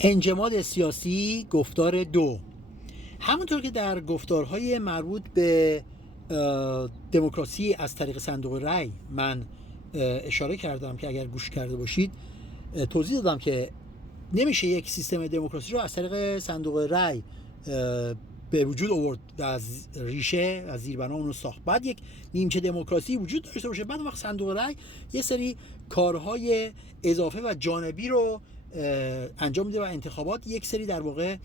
انجماد سیاسی گفتار دو. همونطور که در گفتارهای مربوط به دموکراسی از طریق صندوق رأی من اشاره کردم که اگر گوش کرده باشید توضیح دادم که نمیشه یک سیستم دموکراسی رو از طریق صندوق رأی به وجود آورد و از ریشه از زیربنا اون رو ساخت. بعد یک نیمچه دموکراسی وجود داشته باشه، بعد وقت صندوق رأی یه سری کارهای اضافه و جانبی رو انجام میده و انتخابات یک سری در واقع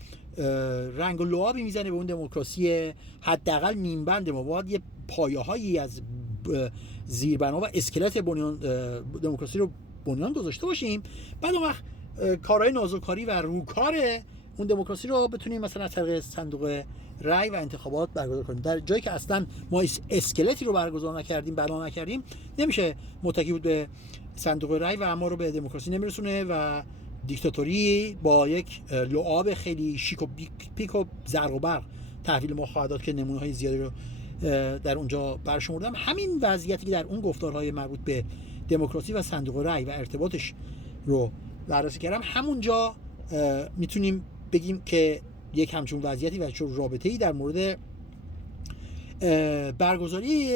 رنگ و لعابی میزنه به اون دموکراسی حداقل نیمبند ما. باید یه پایه‌هایی از زیربنا و اسکلت بنیان دموکراسی رو بنیان گذاشته باشیم، بعد اون وقت کارهای نازوکاری و روکار اون دموکراسی رو بتونیم مثلا از طریق صندوق رأی و انتخابات برگزار کنیم. در جایی که اصلا ما اسکلتی رو برگزار نکردیم، بنا نکردیم، نمیشه متکی بود به صندوق رأی و اما رو به دموکراسی نمیرسونه و دیکتاتوری با یک لعاب خیلی شیک و پیک و زرق و برق تحویل ما خواهد داد که نمونه‌های زیادی رو در اونجا برشمردم. همین وضعیتی که در اون گفتارهای مربوط به دموکراسی و صندوق رأی و ارتباطش رو بررسی کردم، همونجا میتونیم بگیم که یک همچون وضعیتی و چون رابطه‌ای در مورد برگزاری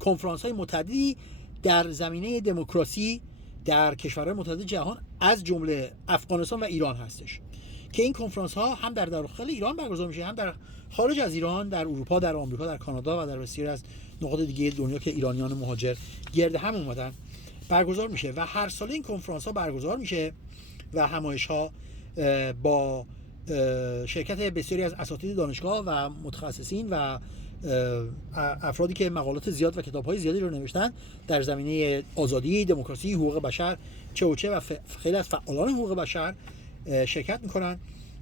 کنفرانس‌های متعددی در زمینه دموکراسی در کشورهای متعدد جهان از جمله افغانستان و ایران هستش که این کنفرانس ها هم در داخل ایران برگزار میشه، هم در خارج از ایران، در اروپا، در آمریکا، در کانادا و در بسیاری از نقاط دیگه دنیا که ایرانیان مهاجر گرد هم اومدن برگزار میشه و هر سال این کنفرانس ها برگزار میشه و همایش ها با شرکت بسیاری از اساتید دانشگاه و متخصصین و افرادی که مقالات زیاد و کتاب‌های زیادی رو نوشتن در زمینه آزادی، دموکراسی، حقوق بشر و خیلی از فعالان حقوق بشر شرکت میکنن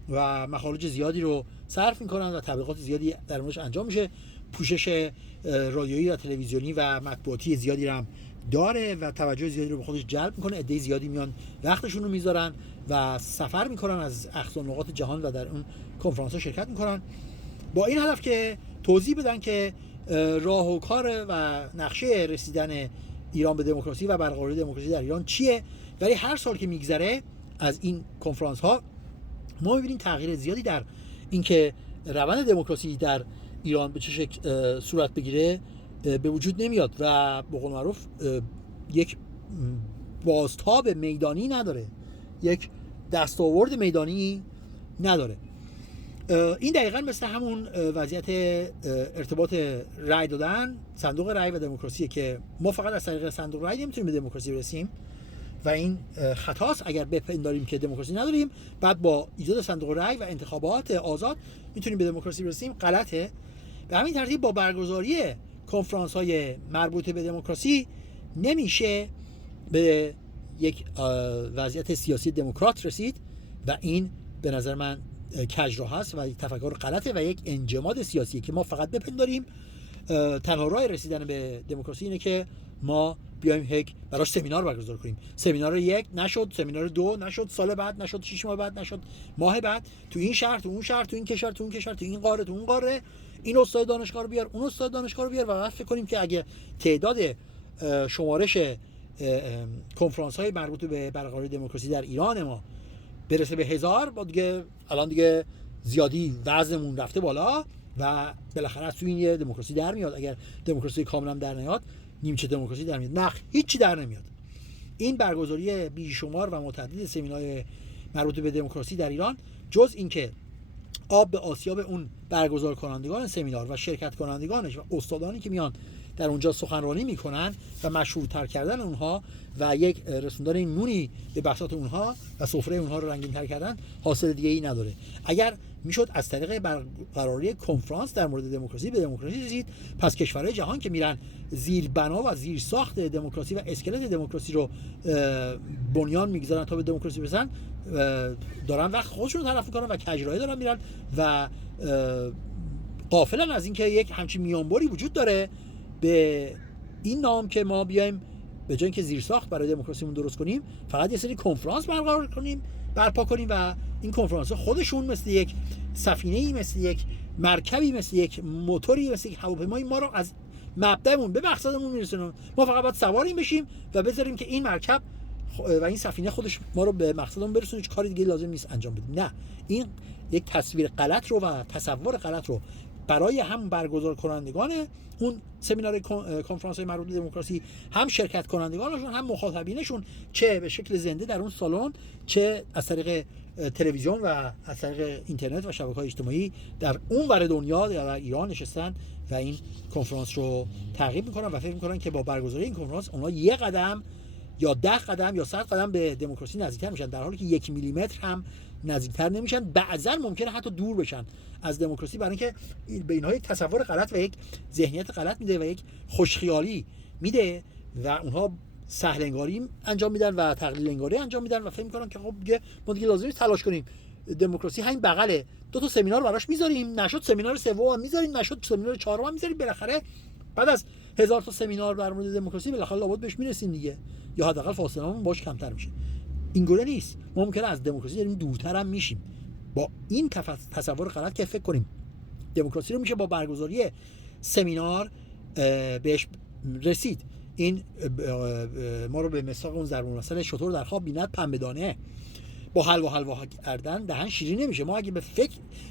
و مخارج زیادی رو صرف میکنن و تبلیغات زیادی در موردش انجام میشه. پوشش رادیویی و تلویزیونی و مطبوعاتی زیادی رو هم داره و توجه زیادی رو به خودش جلب میکنه. عده زیادی میان وقتشون رو میذارن و سفر میکنن از اقصا نقاط جهان و در اون کنفرانس ها شرکت میکنن با این هدف که توضیح بدن که راه و کار و نقشه رسیدن ایران به دموکراسی و برقراری دموکراسی در ایران چیه. ولی هر سال که میگذره از این کنفرانس ها ما میبینیم تغییر زیادی در اینکه روند دموکراسی در ایران به چه شکل صورت بگیره به وجود نمیاد و به قول معروف یک بازتاب میدانی نداره، یک دستاورد میدانی نداره. این دقیقاً مثل همون وضعیت ارتباط رأی دادن، صندوق رأی و دموکراسی که ما فقط از طریق صندوق رأی نمیتونیم به دموکراسی برسیم و این خطاست اگر بپنداریم که دموکراسی نداریم بعد با ایجاد صندوق رأی و انتخابات آزاد میتونیم به دموکراسی برسیم. غلطه. به همین ترتیب با برگزاری کنفرانس های مربوط به دموکراسی نمیشه به یک وضعیت سیاسی دموکرات رسید و این به نظر من کجرا هست و یک تفکر غلطه و یک انجماد سیاسی که ما فقط بپنداریم تنها راه رسیدن به دموکراسی اینه که ما بیایم براش سمینار برگزار کنیم. سمینار یک نشد، سمینار دو نشد، سال بعد نشد، 6 ماه بعد نشد، ماه بعد تو این شهر، تو اون شهر، تو این کشور، تو اون کشور، تو این قاره، تو اون قاره، این استاد دانشگاه رو بیار، اون استاد دانشگاه رو بیار و بعد فکر کنیم که اگه تعداد شمارش کنفرانس های مربوط به برقراری دموکراسی در ایران ما برسه به 1000 با دیگه الان دیگه زیادی وزنمون رفته بالا و بالاخره از تو این یه دموکراسی در میاد. اگر دموکراسی کاملا در نیاد نیمچه دموکراسی در میاد، نه هیچی در نمیاد. این برگزاری بیشمار و متعدد سمینارهای مربوط به دموکراسی در ایران جز اینکه آب به آسیاب اون برگزار کنندگان سمینار و شرکت کنندگانش و استادانی که میان در اونجا سخنرانی میکنن و مشهورتر کردن اونها و یک رسوندن نونی به بساط اونها و سفره اونها رو رنگین‌تر کردن حاصل دیگه ای نداره. اگر میشد از طریق برقراری کنفرانس در مورد دموکراسی به دموکراسی رسید، پس کشورهای جهان که میرن زیر بنا و زیر ساخت دموکراسی و اسکلت دموکراسی رو بنیان میگذارن تا به دموکراسی برسن دارن وقت خودشون رو تلف میکنن و کجرایی دارن میرن و غافلن از اینکه یک همچین میانبری وجود داره به این نام که ما بیایم به جای اینکه زیرساخت برای دموکراسیمون درست کنیم فقط یه سری کنفرانس برپا کنیم و این کنفرانس خودشون مثل یک سفینه‌ای، مثل یک مرکبی، مثل یک موتوری، مثل یک هواپیمایی ما رو از مبدأمون به مقصدمون میرسونن. ما فقط باید سوار این بشیم و بذاریم که این مرکب و این سفینه خودش ما رو به مقصدمون برسونه، هیچ کاری دیگه لازم نیست انجام بدیم. نه، این یک تصویر غلط رو و تصور غلط رو برای هم برگزار کنندگان اون سمینار کنفرانس مربوط به دموکراسی، هم شرکت کنندگانشون، هم مخاطبینشون، چه به شکل زنده در اون سالن، چه از طریق تلویزیون و از طریق اینترنت و شبکه‌های اجتماعی در اون ور دنیا یا در ایران نشستن و این کنفرانس رو تعقیب میکنن و فکر میکنن که با برگزاری این کنفرانس اونها 1 قدم یا 10 قدم یا 100 قدم به دموکراسی نزدیکتر میشن، در حالی که 1 میلیمتر هم نزدیکتر نمیشن. بعضا ممکنه حتی دور بشن از دموکراسی، برای اینکه به اینها یک تصور غلط و یک ذهنیت غلط میده و یک خوشخیالی میده و اونها سهل انگاری انجام میدن و تقلیل انگاری انجام میدن و فکر میکنن که خب دیگه ما دیگه لازم نیست تلاش کنیم، دموکراسی همین بغله، 2 تا سمینار براش میذاریم، نشد سمینار سوم میذاریم، نشد سمینار چهارم میذاریم، بالاخره بعد از 1000 تا سمینار در مورد دموکراسی بالاخره لابد بهش میرسیم دیگه، یا حداقل فاصله‌مون باش کمتر میشه. اینگونه نیست، ما ممکنه از دموکراسی داریم دورتر هم میشیم. با این تصور غلط که فکر کنیم دموکراسی رو میشه با برگزاری سمینار بهش رسید، این ما رو به مساق اون ضرب المثل شطور در خواب بیند پنبه دانه، با حلوا کردن دهن شیرین نمیشه. ما اگه به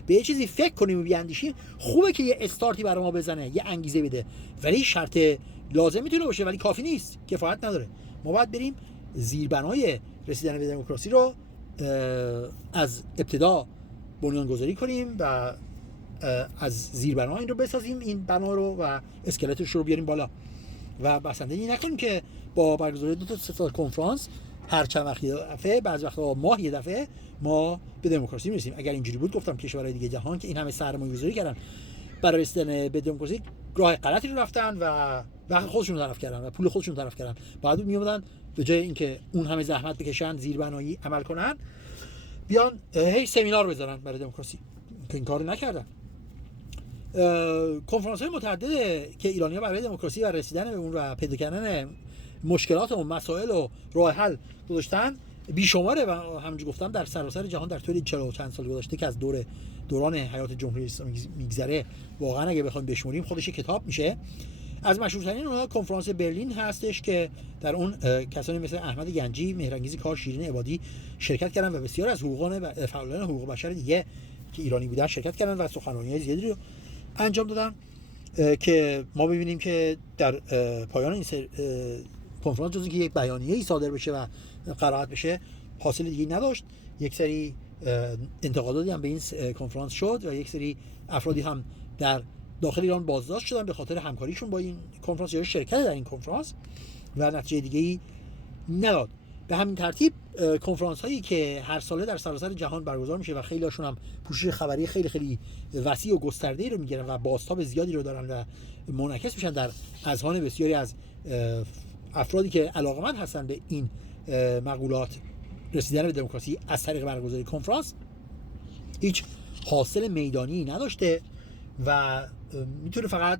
یه چیزی فکر کنیم و بیاندیشیم، خوبه که یه استارتی برای ما بزنه، یه انگیزه بده، ولی شرط لازم میتونه باشه ولی کافی نیست، کفایت نداره. ما باید بریم زیربنای رسیدن به دموکراسی رو از ابتدا بنیانگذاری کنیم و از زیربنا این رو بسازیم، این بنا رو و اسکلتش رو بیاریم بالا و بسندگی نکنیم که با برگزاری 2 تا 3 تا کنفرانس هر چند وقت یه دفعه، بعضی وقتا ماه یه دفعه ما به دموکراسی میرسیم. اگر اینجوری بود گفتم کشورهای دیگه جهان که این همه سرمایه‌گذاری کردن برای رسیدن به دموکراسی، راه غلطی رو رفتن و وقت خودشون رو طرف کردن و پول خودشون رو طرف کردن. بعد میومدن به جای اینکه اون همه زحمت بکشن، زیربنایی عمل کنن، بیان هی سمینار بذارن برای دموکراسی، که این کارو نکردن. کنفرانس‌های متعدده که ایرانی‌ها برای دموکراسی و رسیدن به اون و پیدا کردن مشکلات و مسائل و راه حل گذاشتن بیشماره و همونجوری گفتم در سراسر جهان در طول 40 و چند سال گذشته که از دوران حیات جمهوری اسلامی میگذره، واقعا اگه بخوایم بشمریم خودش کتاب میشه. از مشهورترین اونها کنفرانس برلین هستش که در اون کسانی مثل احمد گنجی، مهرانگیز کار، شیرین عبادی شرکت کردن و بسیار از فعالان حقوق بشر دیگه که ایرانی بودن شرکت کردن و سخنرانی‌های زیادی رو انجام دادن که ما ببینیم که در پایان این کنفرانس جز اینکه یک بیانیه‌ای صادر بشه و قرائت بشه حاصل دیگه نداشت. یک سری انتقاداتی هم به این کنفرانس شد و یک سری افرادی هم در داخل ایران بازداشت شدن به خاطر همکاریشون با این کنفرانس یا شرکت در این کنفرانس و نتیجه دیگه‌ای نداد. به همین ترتیب کنفرانس هایی که هر ساله در سراسر جهان برگزار میشه و خیلی هاشون هم پوشش خبری خیلی خیلی وسیع و گسترده‌ای رو میگیرن و بازتاب زیادی رو دارن و منعکس میشن در اذهان بسیاری از افرادی که علاقه‌مند هستن به این مقولات رسیدن به دموکراسی از طریق برگزاری کنفرانس، هیچ حاصل میدانی نداشته و میتونه فقط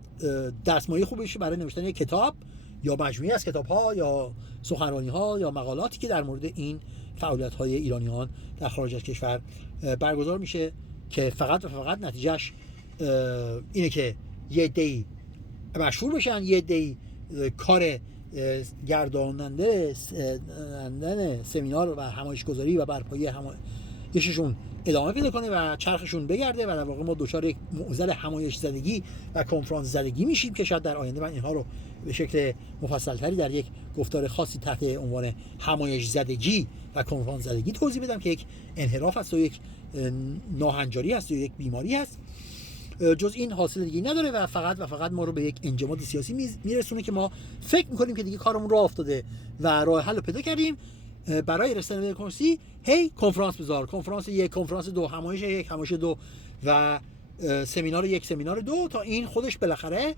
دستمایه خوب بشه برای نوشتن یک کتاب یا مجموعه از کتاب‌ها یا سخنرانی‌ها یا مقالاتی که در مورد این فعالیت‌های ایرانیان در خارج از کشور برگزار میشه که فقط و فقط نتیجهش اینه که یه عده‌ای مشهور بشن، یه عده‌ای کار گرداننده سمینار و همایشگذاری و برپایی همایششون ادامه پیدا کنه و چرخشون بگرده و در واقع ما دچار یک معضل همایش زدگی و کنفرانس زدگی میشیم که شاید در آینده من اینها رو به شکل مفصل‌تری در یک گفتار خاصی تحت عنوان همایش زدگی و کنفرانس زدگی توضیح بدم که یک انحراف است و یک ناهنجاری است و یک بیماری است. جز این حاصل دیگه نداره و فقط ما رو به یک انجماد سیاسی میرسونه که ما فکر میکنیم که دیگه کارمون راه افتاده و راه حل رو پیدا کردیم. برای رسیدن به دموکراسی هی کنفرانس بذار، کنفرانس 1، کنفرانس 2، همایش 1، همایش 2 و سمینار 1، سمینار 2 تا این خودش بالاخره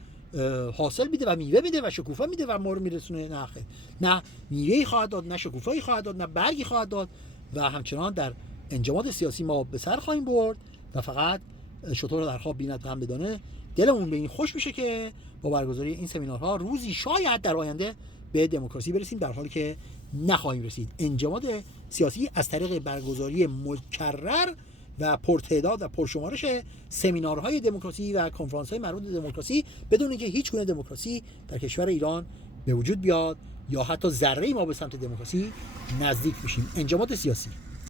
حاصل میده و میوه میده و شکوفه میده و ما رو میرسونه نه آخر. نه میوه‌ای خواهد داد، نه شکوفه‌ای خواهد داد، نه برگی خواهد داد و همچنان در انجماد سیاسی ما به سر خواهیم برد و فقط شطور در خواب بیند هم بدانه. دلمون به این خوش میشه که با برگزاری این سمینارها روزی شاید در آینده به دموکراسی برسیم، در حالی که نخواهیم رسید. انجماد سیاسی از طریق برگزاری مکرر و پرتعداد و پرشمارش سمینارهای دموکراسی و کنفرانس‌های مربوط به دموکراسی بدون اینکه هیچ گونه دموکراسی در کشور ایران به وجود بیاد یا حتی ذره ما به سمت دموکراسی نزدیک بشیم. انجامات سیاسی